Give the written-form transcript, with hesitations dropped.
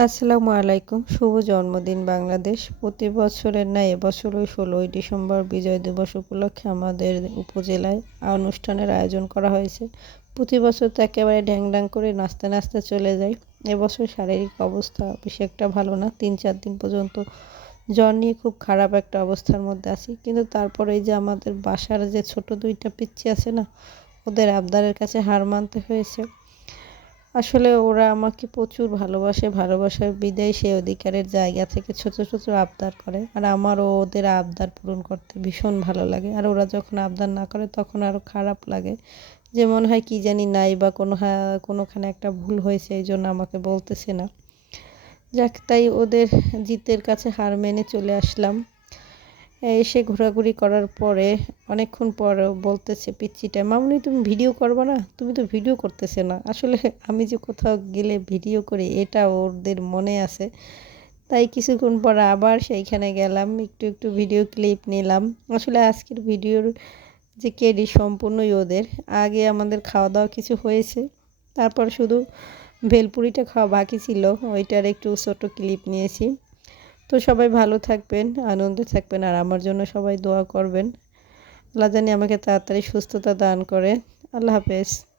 আসসালামু আলাইকুম। শুভ জন্মদিন বাংলাদেশ। প্রতি বছরের ন্যায় এবছরও ১৬ই ডিসেম্বর বিজয় দিবস উপলক্ষে আমাদের উপজেলায় অনুষ্ঠানের আয়োজন করা হয়েছে। প্রতি বছর তো একেবারে ঢ্যাংঢ্যাং করে নাচতে, নাচতে চলে যাই। এবছর শারীরিক অবস্থা বেশি একটা ভালো না। ৩-৪ দিন পর্যন্ত জ্বর নিয়ে খুব খারাপ একটা অবস্থার মধ্যে আছি। কিন্তু তারপরে এই যে আমাদের বাসার যে ছোট ২ টা পিচ্চি আছে না? ওদের আবদারের কাছে হার মানতে হয়েছে। আসলে ওরা আমাকে প্রচুর ভালোবাসে, ভালোবাসার বিদায় সে অধিকারের জায়গা থেকে ছোট, ছোট আবদার করে। আর আমারও ওদের আবদার পূরণ করতে ভীষণ ভালো লাগে। আর ওরা যখন আবদার না করে তখন আরও খারাপ লাগে। যে মনে হয় কি জানি নাই বা কোনোখানে একটা ভুল হয়েছে এইজন্য আমাকে বলতেছে না। যাক তাই ওদের জিদের কাছে হার মেনে চলে আসলাম। এসে ঘোরাঘুরি করার পরে অনেকক্ষণ পর বলতেছে পিচ্চিটা, "মামুনি তুমি ভিডিও করবা না? তুমি তো ভিডিও করতেছে না।" আসলে আমি যে কোথাও গেলে ভিডিও করি এটা ওদের মনে আছে। তাই কিছুক্ষণ পর আবার সেইখানে গেলাম। একটু, একটু ভিডিও ক্লিপ নিলাম। আসলে আজকের ভিডিওর যে ক্রেডিট সম্পূর্ণই ওদের। আগে আমাদের খাওয়া-দাওয়া কিছু হয়েছে। তারপর শুধু ভেলপুরিটা খাওয়া বাকি ছিল। ওইটার একটু ছোট ক্লিপ নিয়েছি। তো সবাই ভালো থাকবেন, আনন্দে থাকবেন আর আমার জন্য সবাই দোয়া করবেন। আল্লাহ জানি আমাকে তাড়াতাড়ি সুস্থতা দান করে। আল্লাহ হাফেজ।